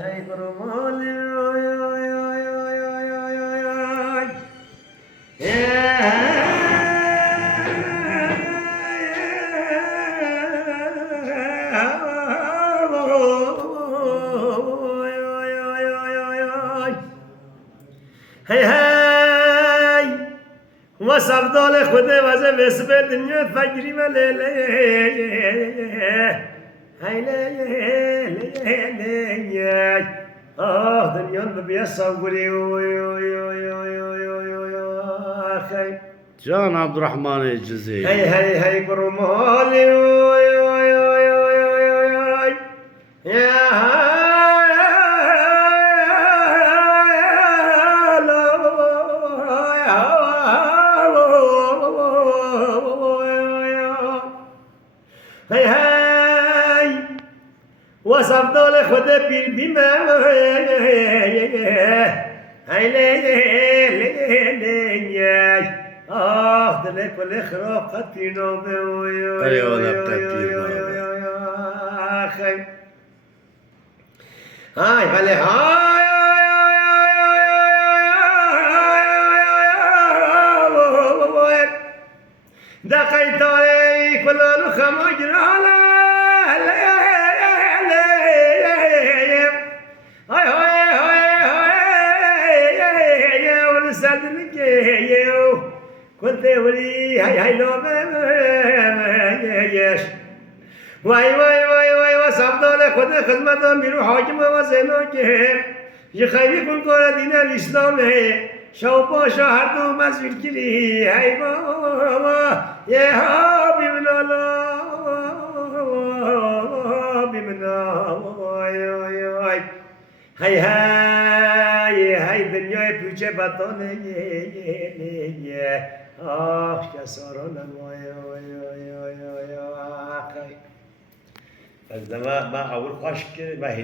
Hey kurban, oy oy oy oy oy oy oy oy. Hey hey, وصف دال خدا وزه وسبه دنیا فجری و لیله هی لیله دنیا ببیا صبری اوی اوی اوی اوی اوی اوی اوی آخی جان عبدالرحمن الجزیری هی برمالی اوی اوی اوی اوی اوی اوی یا هی هی وصف دال خود پیر بیمه هی لی آه دل کل خراب قد پیر نامه ای والا قد پیر نامه آخی های بله های دقیت ای کلالو خماجرالا كنت ولي هاي لو يش واي واي واي واي وصف دولة خد خدمة ميرو حاكم وزنو جه يخيل كل كل دين الإسلام ہے شو باشا هر دو مسجد کلی هاي بابا يا حبي من الله بمنا هاي هاي هاي دنیای پوچه بطانه آخ کسارانم وای وای وای وای وای آخ از ما اول خوش که